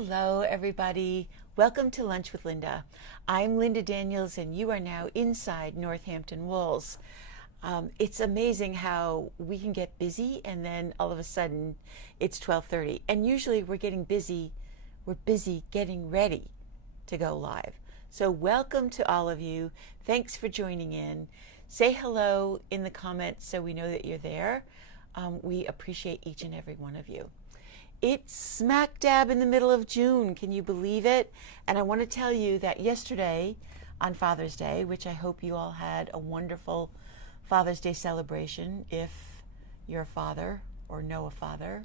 Hello, everybody. Welcome to Lunch with Linda. I'm Linda Daniels, and you are now inside Northampton Wolves. It's amazing how we can get busy, and then all of a sudden it's 12:30. And usually we're busy getting ready to go live. So welcome to all of you. Thanks for joining in. Say hello in the comments so we know that you're there. We appreciate each and every one of you. It's smack dab in the middle of June. Can you believe it? And I want to tell you that yesterday on Father's Day, which I hope you all had a wonderful Father's Day celebration if you're a father or know a father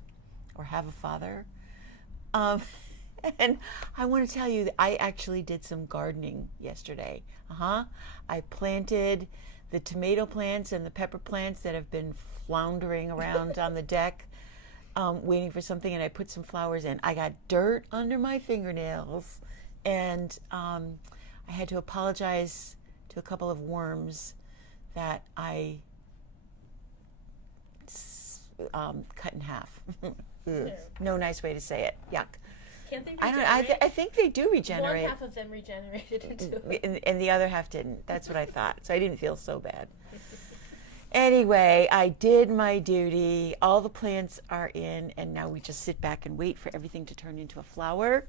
or have a father. And I want to tell you that I actually did some gardening yesterday. I planted the tomato plants and the pepper plants that have been floundering around on the deck. Waiting for something, and I put some flowers in. I got dirt under my fingernails, and I had to apologize to a couple of worms that I cut in half. No nice way to say it. Yuck. Can't they regenerate? I think they do regenerate. One half of them regenerated into it. And the other half didn't. That's what I thought. So I didn't feel so bad. Anyway, I did my duty. All the plants are in, and now we just sit back and wait for everything to turn into a flower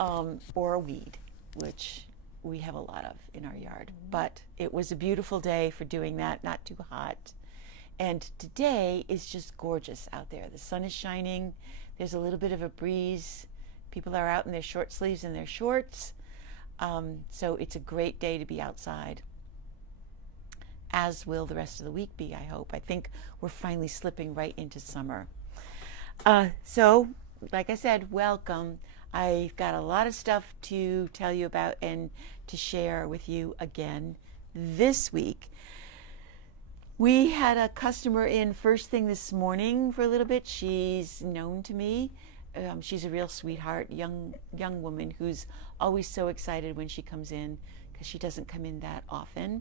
or a weed, which we have a lot of in our yard. But it was a beautiful day for doing that, not too hot. And today is just gorgeous out there. The sun is shining. There's a little bit of a breeze. People are out in their short sleeves and their shorts. So it's a great day to be outside. As will the rest of the week be, I hope. I think we're finally slipping right into summer. So, like I said, welcome. I've got a lot of stuff to tell you about and to share with you again this week. We had a customer in first thing this morning for a little bit. She's known to me. She's a real sweetheart, young woman who's always so excited when she comes in because she doesn't come in that often.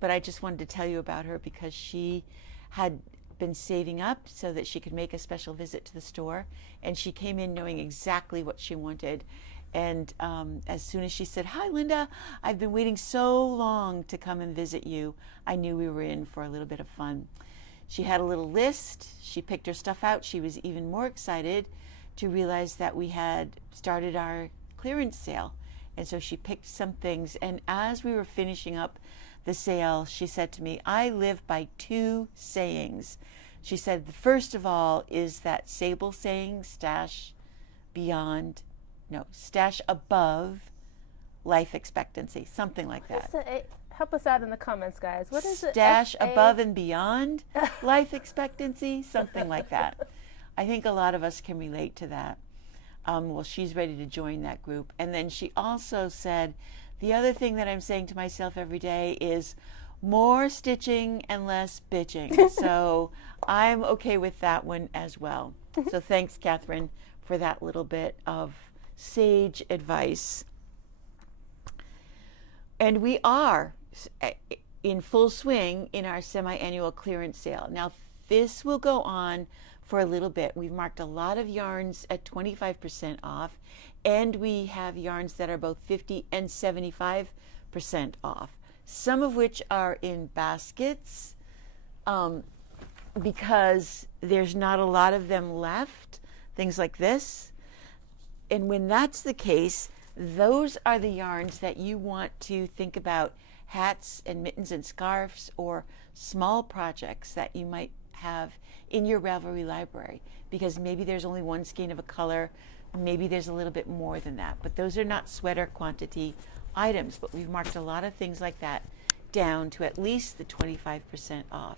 But I just wanted to tell you about her because she had been saving up so that she could make a special visit to the store, and she came in knowing exactly what she wanted. And as soon as she said, "Hi, Linda, I've been waiting so long to come and visit you," I knew we were in for a little bit of fun. She had a little list. She picked her stuff out. She was even more excited to realize that we had started our clearance sale. And so she picked some things, and as we were finishing up the sale, she said to me, "I live by two sayings." She said, the first of all is that Sable saying, stash above life expectancy, something like that. Help us out in the comments, guys. What is it? Stash above and beyond life expectancy, something like that. I think a lot of us can relate to that. Well, she's ready to join that group. And then she also said, the other thing that I'm saying to myself every day is more stitching and less bitching. So I'm okay with that one as well. So thanks, Catherine, for that little bit of sage advice. And we are in full swing in our semi-annual clearance sale. Now, this will go on for a little bit. We've marked a lot of yarns at 25% off, and we have yarns that are both 50 and 75% off, some of which are in baskets because there's not a lot of them left, things like this. And when that's the case, those are the yarns that you want to think about, hats and mittens and scarves or small projects that you might have in your Ravelry library, because maybe there's only one skein of a color, maybe there's a little bit more than that, but those are not sweater quantity items. But we've marked a lot of things like that down to at least the 25% off.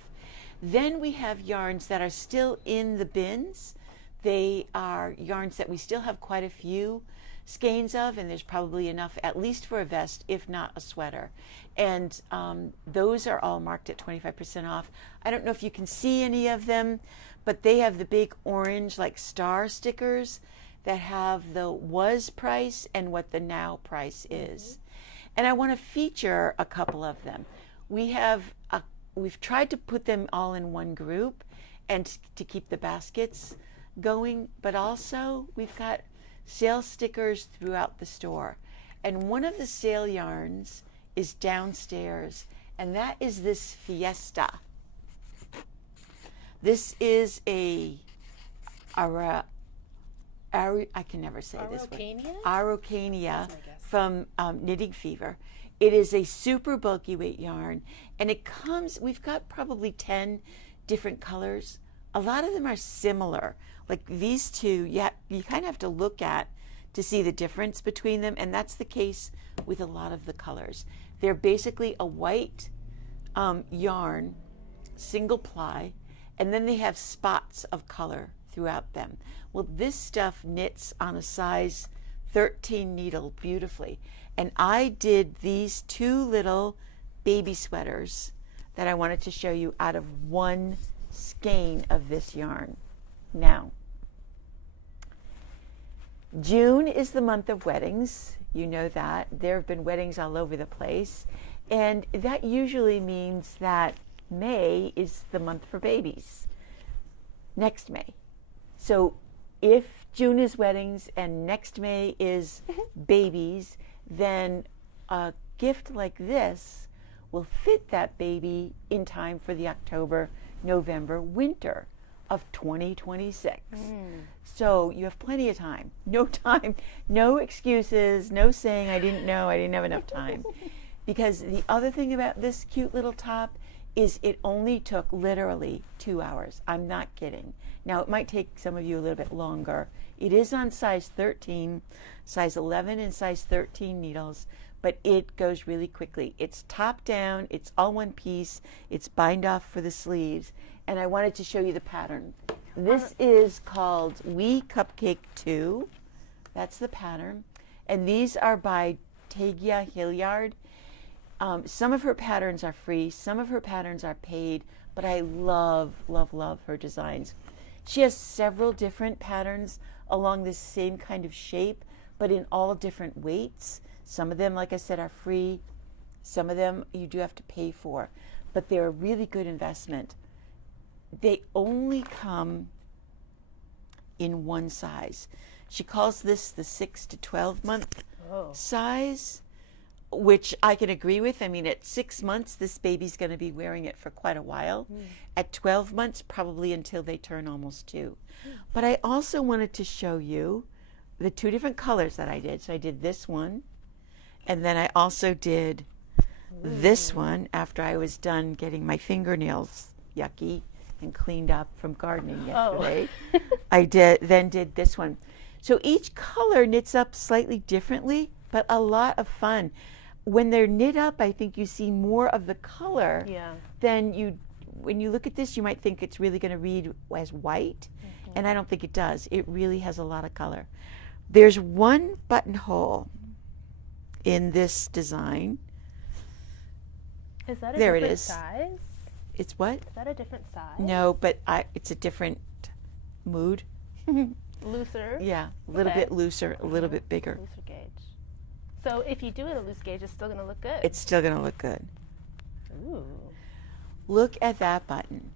Then we have yarns that are still in the bins. They are yarns that we still have quite a few skeins of, and there's probably enough at least for a vest, if not a sweater. And those are all marked at 25% off. I don't know if you can see any of them, but they have the big orange like star stickers that have the was price and what the now price is. And I want to feature a couple of them. We've tried to put them all in one group and to keep the baskets going, but also we've got sale stickers throughout the store. And one of the sale yarns is downstairs, and that is this Fiesta. This is I can never say this word. Araucania from Knitting Fever. It is a super bulky weight yarn, and it comes, we've got probably 10 different colors. A lot of them are similar. Like these two, you kind of have to look at to see the difference between them, and that's the case with a lot of the colors. They're basically a white yarn, single ply, and then they have spots of color throughout them. Well, this stuff knits on a size 13 needle beautifully. And I did these two little baby sweaters that I wanted to show you out of one skein of this yarn. Now, June is the month of weddings. You know that. There have been weddings all over the place. And that usually means that May is the month for babies. Next May. So if June is weddings and next May is babies, then a gift like this will fit that baby in time for the October, November, winter of 2026. So you have plenty of time. No excuses, no saying I didn't know, I didn't have enough time. Because the other thing about this cute little top is it only took literally 2 hours. I'm not kidding. Now, it might take some of you a little bit longer. It is on size 13, size 11 and size 13 needles, but it goes really quickly. It's top down, it's all one piece, it's bind off for the sleeves, and I wanted to show you the pattern. This is called We Cupcake 2. That's the pattern. And these are by Tagia Hilliard. Some of her patterns are free, some of her patterns are paid, but I love, love, love her designs. She has several different patterns along this same kind of shape, but in all different weights. Some of them, like I said, are free. Some of them you do have to pay for, but they're a really good investment. They only come in one size. She calls this the 6 to 12 month size, which I can agree with. I mean, at 6 months, this baby's going to be wearing it for quite a while. At 12 months, probably until they turn almost 2. But I also wanted to show you the two different colors that I did. So I did this one, and then I also did this one after I was done getting my fingernails yucky and cleaned up from gardening yesterday. I then did this one. So each color knits up slightly differently, but a lot of fun. When they're knit up, I think you see more of the color than you, when you look at this, you might think it's really going to read as white, and I don't think it does. It really has a lot of color. There's one buttonhole in this design. Is that a there different it is. size? It's what? Is that a different size? No, but it's a different mood. Looser? Yeah, a little bit looser, a little bit bigger. Looser gauge. So if you do it a loose gauge, it's still going to look good? It's still going to look good. Ooh. Look at that button.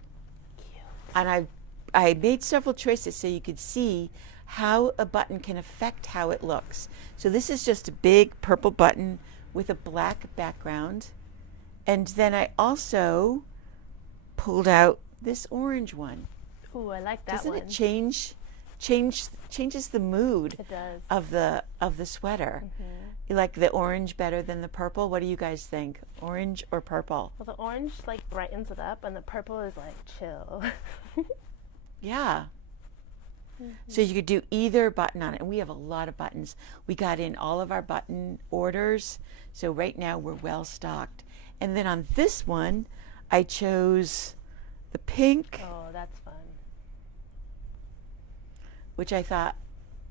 Cute. And I made several choices so you could see how a button can affect how it looks. So this is just a big purple button with a black background. And then I also pulled out this orange one. Ooh, I like that one. Doesn't it changes the mood It does. of the sweater? You like the orange better than the purple? What do you guys think? Orange or purple? Well, the orange like brightens it up, and the purple is like chill. Yeah. So you could do either button on it. And we have a lot of buttons. We got in all of our button orders. So right now we're well stocked. And then on this one, I chose the pink, Oh, that's fun. which I thought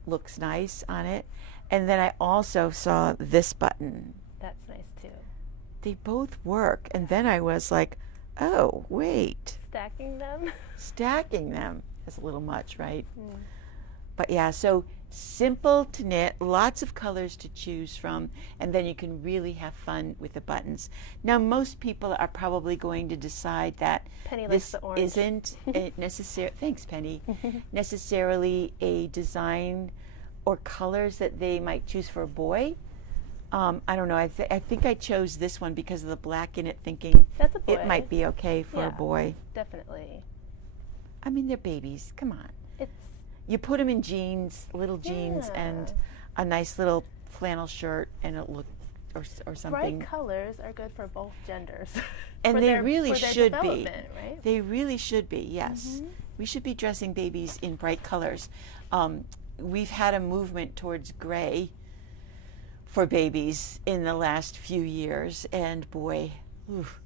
looks nice on it. And then I also saw this button. That's nice too. They both work. And then I was like, oh, wait. Stacking them? Stacking them is a little much, right? But yeah, so simple to knit, lots of colors to choose from, and then you can really have fun with the buttons. Now, most people are probably going to decide that Penny likes this the orange. isn't necessarily, thanks Penny, necessarily a design or colors that they might choose for a boy. I don't know. I think I chose this one because of the black in it, thinking That's a boy. it might be okay for a Yeah. boy. Definitely. I mean, they're babies. Come on. It's You put them in jeans, little jeans, and Yeah. a nice little flannel shirt, and it look or something. bright colors are good for both genders. And For they their- really for their should be. development, right? They really should be. Yes, we should be dressing babies in bright colors. We've had a movement towards gray for babies in the last few years, and boy, oof,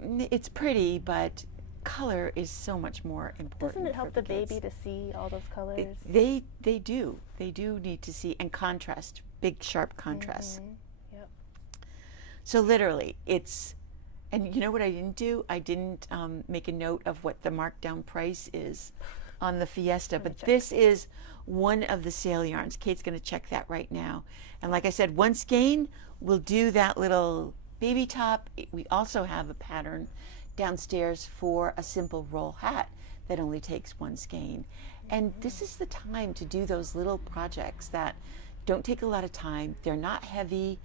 it's pretty, but color is so much more important. Doesn't it help for the kids. baby to see all those colors? They do need to see, and contrast, big sharp contrast. Yep. So literally, it's, and you know what I didn't do? I didn't make a note of what the markdown price is on the Fiesta, but check. this is one of the sale yarns. Kate's going to check that right now. And like I said, one skein will do that little baby top. We also have a pattern downstairs for a simple roll hat that only takes one skein. And this is the time to do those little projects that don't take a lot of time. They're not heavy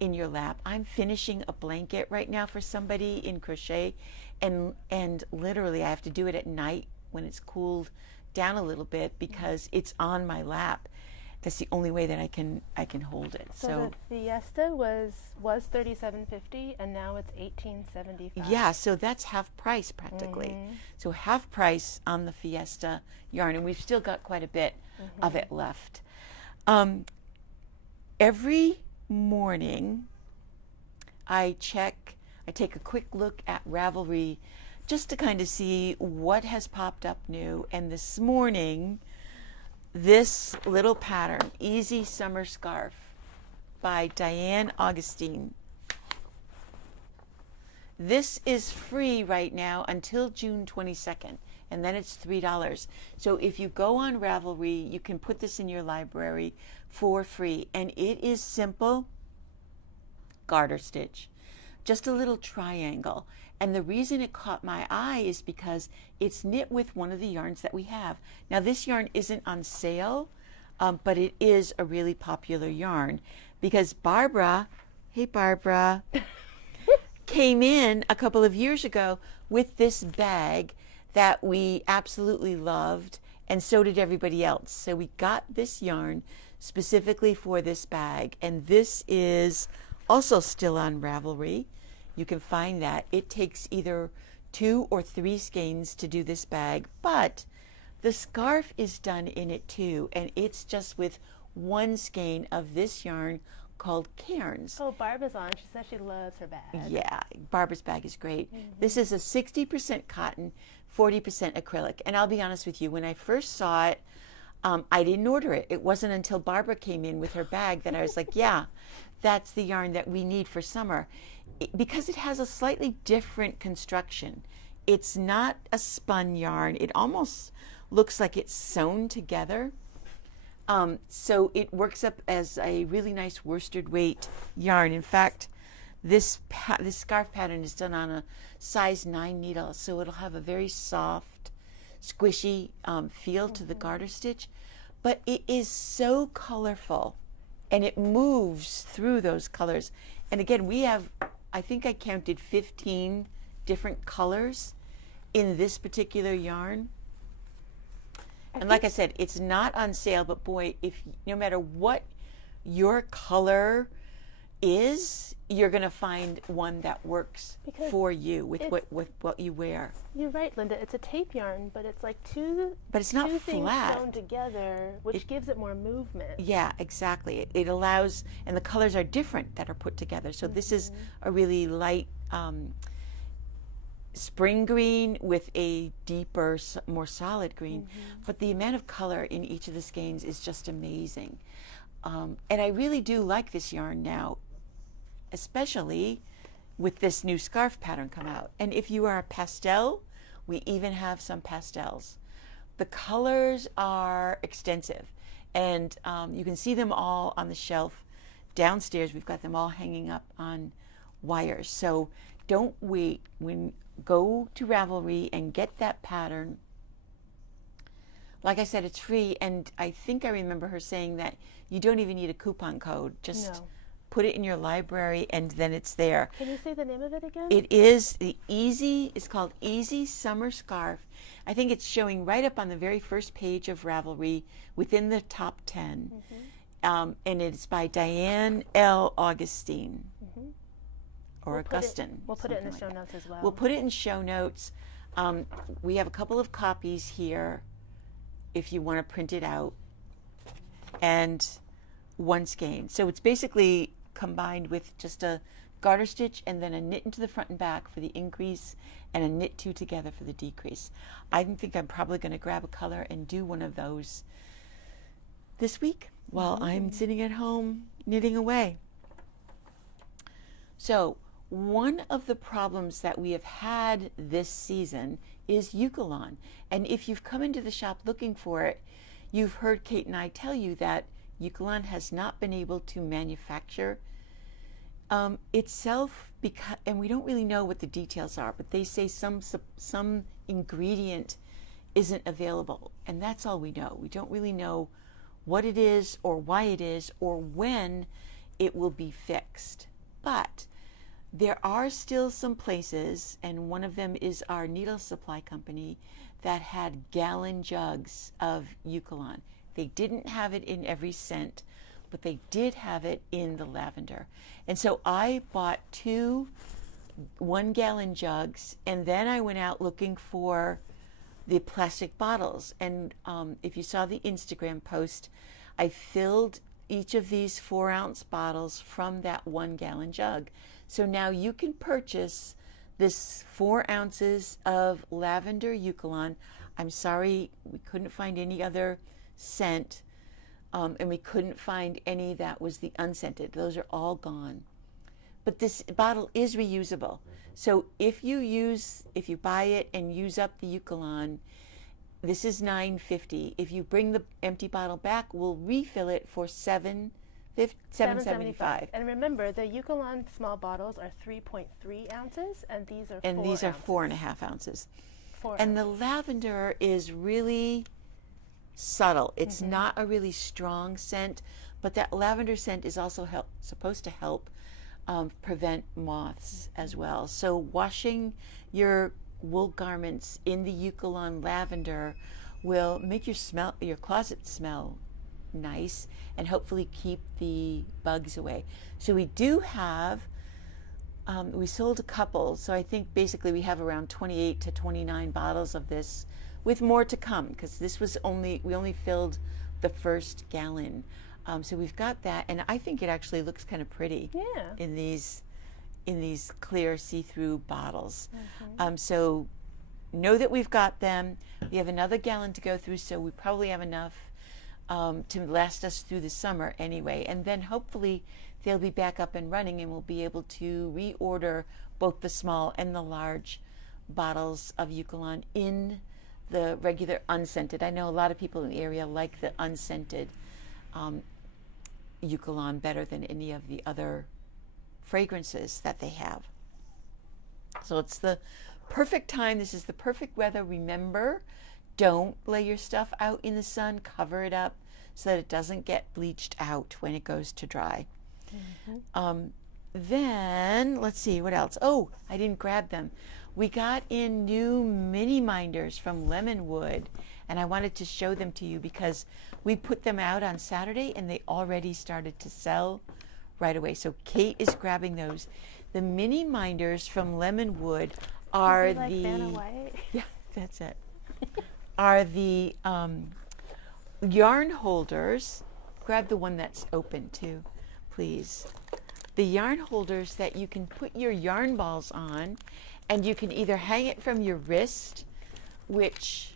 in your lap. I'm finishing a blanket right now for somebody in crochet, and literally I have to do it at night when it's cooled down a little bit because it's on my lap. That's the only way that I can hold it. So the Fiesta was $37.50 and now it's $18.75. Yeah, so that's half price practically. So half price on the Fiesta yarn, and we've still got quite a bit of it left. Every morning I take a quick look at Ravelry just to kind of see what has popped up new. And this morning, this little pattern, Easy Summer Scarf by Diane Augustine. This is free right now until June 22nd, and then it's $3. So if you go on Ravelry, you can put this in your library for free. And it is simple garter stitch, just a little triangle. And the reason it caught my eye is because it's knit with one of the yarns that we have. Now this yarn isn't on sale, but it is a really popular yarn because Barbara, hey Barbara, came in a couple of years ago with this bag that we absolutely loved, and so did everybody else. So we got this yarn specifically for this bag, and this is also still on Ravelry. You can find that. It takes either 2 or 3 skeins to do this bag, but the scarf is done in it too, and it's just with 1 skein of this yarn called Cairns. Oh, Barbara's on. She says she loves her bag. Yeah, Barbara's bag is great. This is a 60% cotton, 40% acrylic. And I'll be honest with you, when I first saw it, I didn't order it. It wasn't until Barbara came in with her bag that I was like, yeah, that's the yarn that we need for summer. Because it has a slightly different construction. It's not a spun yarn. It almost looks like it's sewn together. So it works up as a really nice worsted weight yarn. In fact, this scarf pattern is done on a size 9 needle, so it'll have a very soft, squishy feel to the garter stitch. But it is so colorful, and it moves through those colors. And again, we have, I think I counted 15 different colors in this particular yarn. And like I said, it's not on sale, but boy, if no matter what your color is, you're going to find one that works Because for you with what you wear. You're right, Linda. It's a tape yarn, but it's like two But it's not two things flat. sewn together, which gives it more movement. Yeah, exactly. It allows, and the colors are different that are put together. So this is a really light spring green with a deeper, more solid green. But the amount of color in each of the skeins is just amazing. And I really do like this yarn now, especially with this new scarf pattern come out. And if you are a pastel, we even have some pastels. The colors are extensive, and you can see them all on the shelf downstairs. We've got them all hanging up on wires. So don't wait. Go to Ravelry and get that pattern like I said, it's free, and I think I remember her saying that you don't even need a coupon code. Just No. put it in your library, and then it's there. Can you say the name of it again? It is it's called Easy Summer Scarf. I think it's showing right up on the very first page of Ravelry within the top 10. And it's by Diane L. Augustine. Or Augustine. We'll put it in the show notes as well. We'll put it in show notes. We have a couple of copies here if you want to print it out. And one skein. So it's basically combined with just a garter stitch and then a knit into the front and back for the increase and a knit two together for the decrease. I think I'm probably going to grab a color and do one of those this week while I'm sitting at home knitting away. So one of the problems that we have had this season is Eucalan. And if you've come into the shop looking for it, you've heard Kate and I tell you that Eucalan has not been able to manufacture itself, and we don't really know what the details are, but they say some ingredient isn't available, and that's all we know. We don't really know what it is or why it is or when it will be fixed. But there are still some places, and one of them is our needle supply company, that had gallon jugs of Eucalan. They didn't have it in every scent, but they did have it in the lavender. And so I bought 2 1-gallon jugs, and then I went out looking for the plastic bottles. And if you saw the Instagram post, I filled each of these 4-ounce bottles from that 1-gallon jug. So now you can purchase this 4 ounces of lavender Eucalan. I'm sorry, we couldn't find any other scent, and we couldn't find any that was the unscented. Those are all gone. But this bottle is reusable. So if you buy it and use up the Eucalan, this is $9.50. If you bring the empty bottle back, we'll refill it for $7.75. And remember, the Eucalan small bottles are 3.3 ounces, and these are 4 and these are ounces. 4.5 ounces. 4 And ounces. the lavender is really subtle. It's not a really strong scent, but that lavender scent is also supposed to help prevent moths as well. So washing your wool garments in the Eucalan lavender will make your closet smell nice and hopefully keep the bugs away. So we do have, we sold a couple, so I think basically we have around 28 to 29 bottles of this, with more to come, because we only filled the first gallon. So we've got that, and I think it actually looks kind of pretty in these clear see-through bottles. So know that we've got them. We have another gallon to go through, so we probably have enough to last us through the summer anyway. And then hopefully they'll be back up and running, and we'll be able to reorder both the small and the large bottles of Eucalan in the regular unscented. I know a lot of people in the area like the unscented Eucalan better than any of the other fragrances that they have. So it's the perfect time. This is the perfect weather. Remember, don't lay your stuff out in the sun. Cover it up so that it doesn't get bleached out when it goes to dry. Then, let's see, what else? Oh, I didn't grab them. We got in new mini minders from Lemonwood, and I wanted to show them to you because we put them out on Saturday and they already started to sell right away. So Kate is grabbing those. The mini minders from Lemonwood are like Vanna White? Yeah, that's it. Are the yarn holders. Grab the one that's open too, please. The yarn holders that you can put your yarn balls on, and you can either hang it from your wrist, which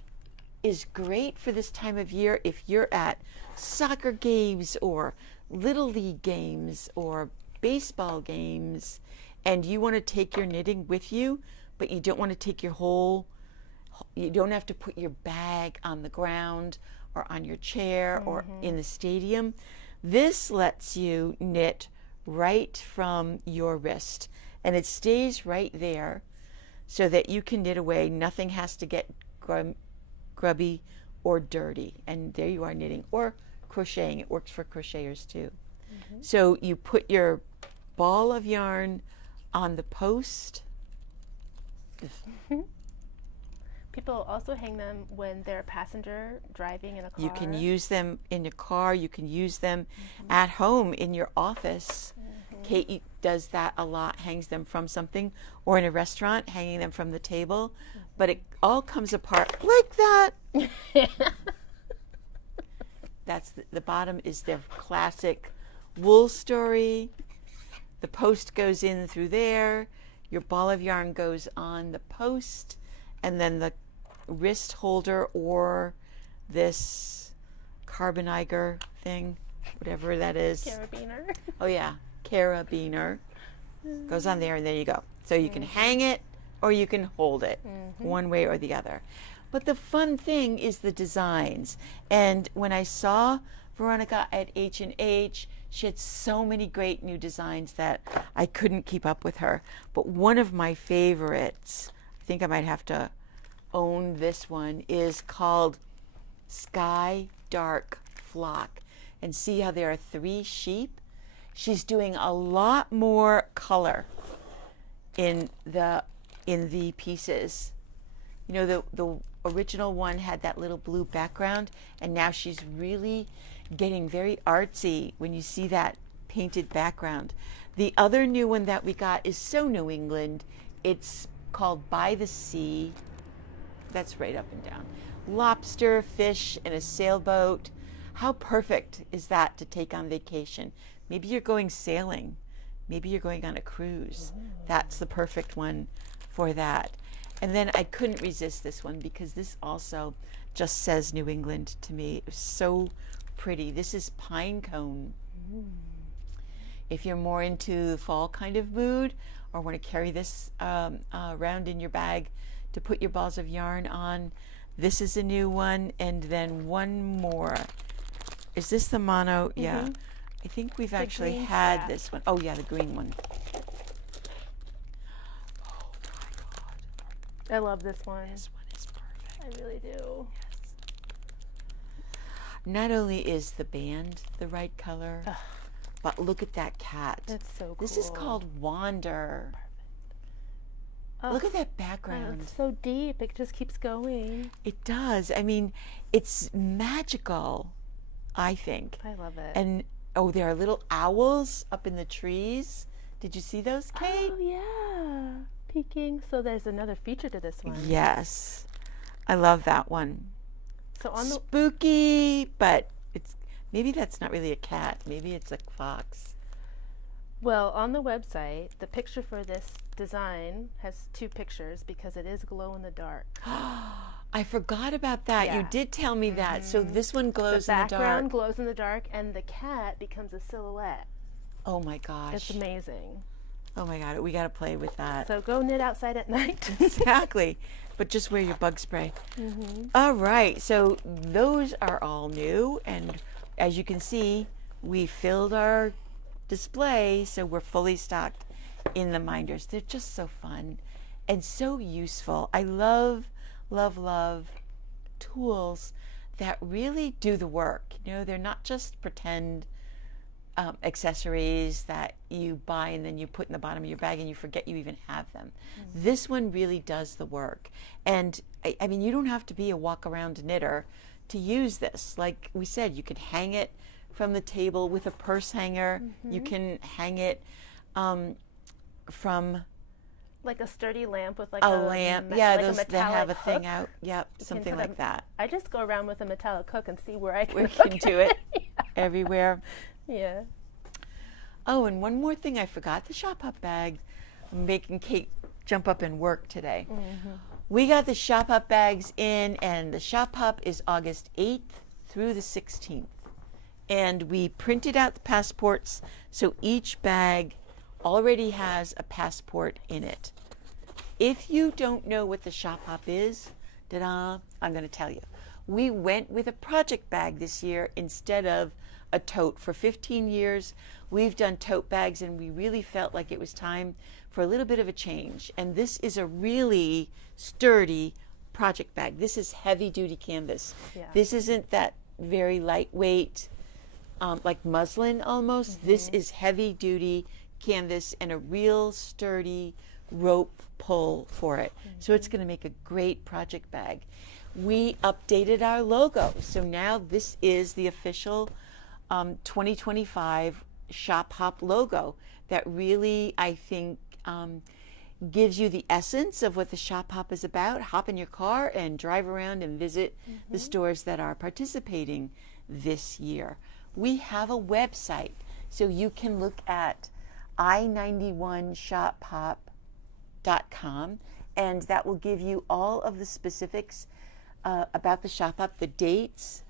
is great for this time of year if you're at soccer games or little league games or baseball games and you want to take your knitting with you, but you don't want to take you don't have to put your bag on the ground or on your chair or in the stadium. This lets you knit right from your wrist, and it stays right there so that you can knit away. Nothing has to get grubby or dirty. And there you are knitting or crocheting. It works for crocheters too. So you put your ball of yarn on the post. People also hang them when they're a passenger driving in a car. You can use them in your car. You can use them at home in your office. Kate does that a lot, hangs them from something, or in a restaurant, hanging them from the table. But it all comes apart like that. That's the bottom is their classic wool story. The post goes in through there. Your ball of yarn goes on the post, and then the wrist holder or this carabiner thing, whatever that is. Carabiner. Oh yeah, carabiner goes on there, and there you go. So you can hang it or you can hold it, one way or the other. But the fun thing is the designs. And when I saw Veronica at H&H, she had so many great new designs that I couldn't keep up with her. But one of my favorites, I think I might have to own this one, is called Sky Dark Flock. And see how there are 3 sheep? She's doing a lot more color in the pieces. You know, the original one had that little blue background, and now she's really getting very artsy when you see that painted background. The other new one that we got is so New England. It's called By the Sea. That's right up and down. Lobster, fish, and a sailboat. How perfect is that to take on vacation? Maybe you're going sailing. Maybe you're going on a cruise. That's the perfect one for that. And then I couldn't resist this one because this also just says New England to me. It was so pretty. This is pine cone. If you're more into the fall kind of mood or want to carry this around in your bag to put your balls of yarn on, this is a new one. And then one more. Is this the mono? Yeah. I think we've actually had strap. this one. Oh yeah, the green one. I love this one. This one is perfect. I really do. Not only is the band the right color, but look at that cat. That's so cool. This is called Wander. Oh, Look at that background. it's so deep. It just keeps going. It does. I mean, it's magical, I think. I love it. And oh, there are little owls up in the trees. Did you see those, Kate? Oh, yeah. Peeking. So there's another feature to this one. Yes. I love that one. So on the Spooky, but it's maybe that's not really a cat. Maybe it's a fox. on the website, the picture for this design has 2 pictures because it is glow in the dark. I forgot about that. You Yeah. did tell me that. So this one The glows in the background dark. glows in the dark, and the cat becomes a silhouette. Oh my gosh. It's amazing. Oh my God. We got to play with that. So go knit outside at night. Exactly. But just wear your bug spray. All right. So those are all new. And as you can see, we filled our display. So we're fully stocked in the minders. They're just so fun and so useful. I love, love, love tools that really do the work. You know, they're not just pretend accessories that you buy and then you put in the bottom of your bag and you forget you even have them. This one really does the work. And I mean, you don't have to be a walk around knitter to use this. Like we said, you can hang it from the table with a purse hanger. You can hang it from Like a sturdy lamp with like a lamp. like Yeah, a those that metallic have a thing hook. out. Yep, You can something put like that. I just go around with a metallic hook and see where I can We hook can do it everywhere. Yeah. Oh, and one more thing I forgot, the Shop Up bag. I'm making Kate jump up and work today. We got the Shop Up bags in, and the Shop Up is August 8th through the 16th. And we printed out the passports, so each bag already has a passport in it. If you don't know what the Shop Up is, I'm going to tell you. We went with a project bag this year instead of a tote. For 15 years, we've done tote bags, and we really felt like it was time for a little bit of a change. And this is a really sturdy project bag. This is heavy duty canvas. Yeah. This isn't that very lightweight, like muslin almost. This is heavy duty canvas and a real sturdy rope pull for it. So it's going to make a great project bag. We updated our logo. So now this is the official 2025 Shop Hop logo that really, I think, gives you the essence of what the Shop Hop is about. Hop in your car and drive around and visit the stores that are participating this year. We have a website, so you can look at i91shophop.com, and that will give you all of the specifics about the Shop Hop, the dates,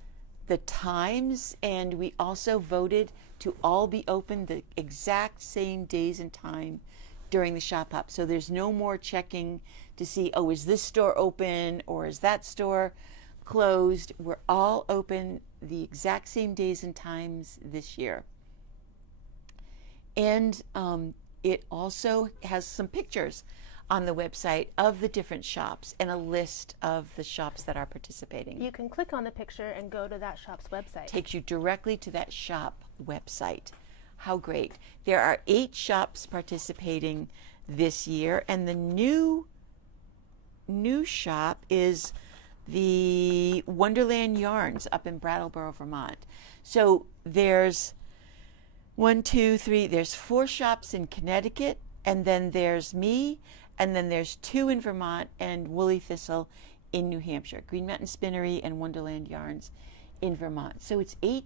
the times, and we also voted to all be open the exact same days and time during the Shop Hop. So there's no more checking to see, oh, is this store open or is that store closed? We're all open the exact same days and times this year. And it also has some pictures on the website of the different shops and a list of the shops that are participating. You can click on the picture and go to that shop's website. Takes you directly to that shop website. How great. There are 8 shops participating this year, and the new shop is the Wonderland Yarns up in Brattleboro, Vermont. So there's there's 4 shops in Connecticut, and then there's me, and then there's 2 in Vermont and Woolly Thistle in New Hampshire, Green Mountain Spinnery and Wonderland Yarns in Vermont. So it's 8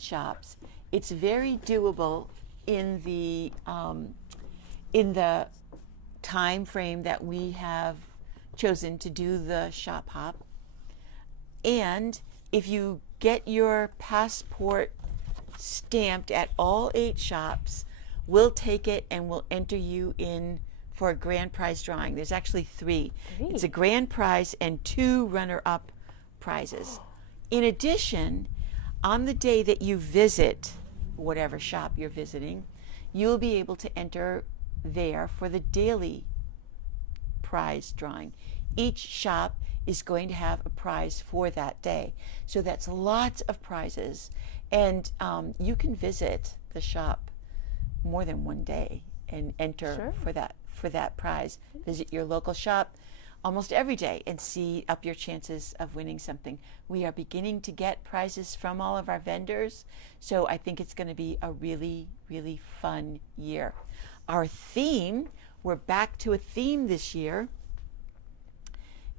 shops. It's very doable in the time frame that we have chosen to do the Shop Hop. And if you get your passport stamped at all 8 shops, we'll take it and we'll enter you in for a grand prize drawing. There's actually 3. Great. It's a grand prize and 2 runner-up prizes. In addition, on the day that you visit whatever shop you're visiting, you'll be able to enter there for the daily prize drawing. Each shop is going to have a prize for that day. So that's lots of prizes. And you can visit the shop more than one day and enter for that prize. Visit your local shop almost every day and see up your chances of winning something. We are beginning to get prizes from all of our vendors, so I think it's going to be a really, really fun year. Our theme, we're back to a theme this year,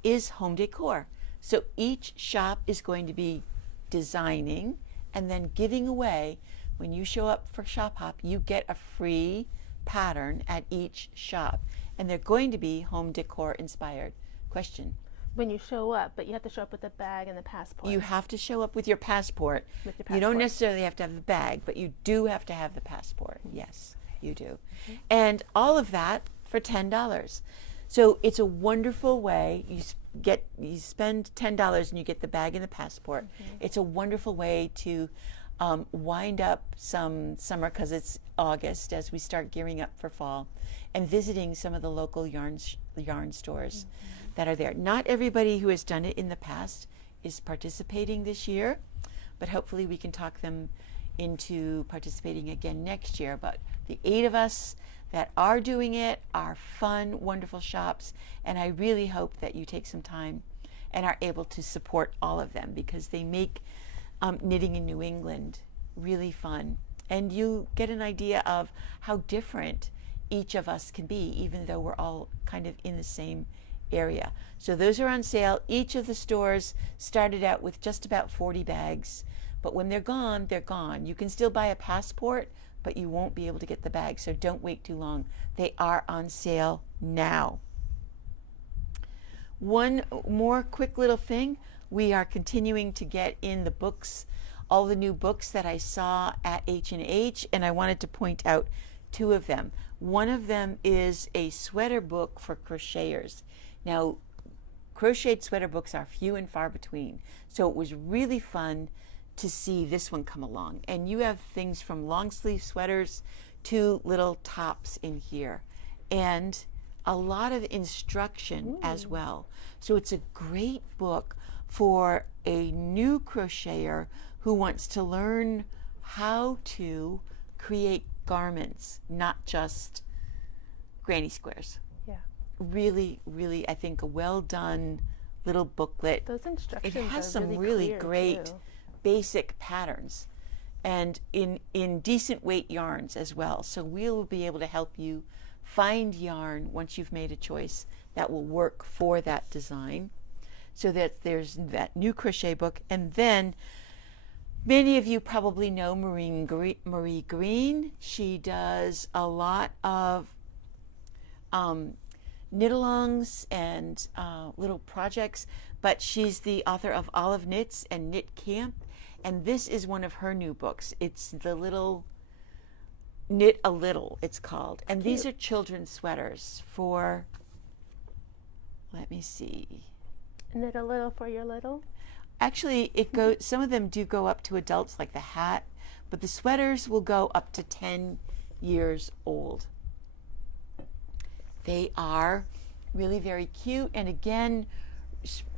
is home decor. So each shop is going to be designing and then giving away. When you show up for Shop Hop, you get a free pattern at each shop, and they're going to be home decor inspired. Question. When you show up, but you have to show up with a bag and the passport. You have to show up with your passport. You don't necessarily have to have the bag, but you do have to have the passport. Yes, you do. And all of that for $10. So it's a wonderful way. You spend $10 and you get the bag and the passport. It's a wonderful way to wind up some summer, because it's August as we start gearing up for fall, and visiting some of the local yarn stores that are there. Not everybody who has done it in the past is participating this year, but hopefully we can talk them into participating again next year. But the 8 of us that are doing it are fun, wonderful shops, and I really hope that you take some time and are able to support all of them, because they make knitting in New England really fun, and you get an idea of how different each of us can be, even though we're all kind of in the same area. So those are on sale. Each of the stores started out with just about 40 bags, but when they're gone, they're gone. You can still buy a passport, but you won't be able to get the bag, so don't wait too long. They are on sale now. One more quick little thing. We are continuing to get in the books, all the new books that I saw at H&H, and I wanted to point out 2 of them. One of them is a sweater book for crocheters. Now, crocheted sweater books are few and far between, so it was really fun to see this one come along. And you have things from long sleeve sweaters to little tops in here. And a lot of instruction as well. So it's a great book for a new crocheter who wants to learn how to create garments, not just granny squares. Yeah. Really, really, I think a well done little booklet. Those instructions It has are some really really clear, great too. basic patterns and in decent weight yarns as well. So we'll be able to help you find yarn once you've made a choice that will work for that design. So that there's that new crochet book. And then many of you probably know Marie Green. She does a lot of knit-alongs and little projects, but she's the author of Olive Knits and Knit Camp, and this is one of her new books. It's the little Knit a Little, it's called. And these are children's sweaters for, let me see. Knit a little for your little? Actually, it goes. Some of them do go up to adults, like the hat, but the sweaters will go up to 10 years old. They are really very cute, and again,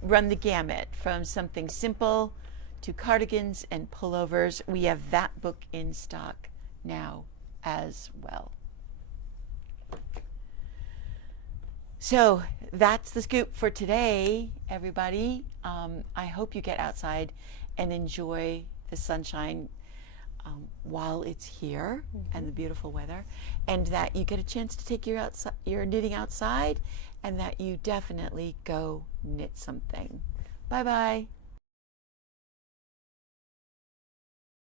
run the gamut from something simple to cardigans and pullovers. We have that book in stock now as well. So that's the scoop for today, everybody. I hope you get outside and enjoy the sunshine while it's here and the beautiful weather, and that you get a chance to take your knitting outside, and that you definitely go knit something. Bye-bye.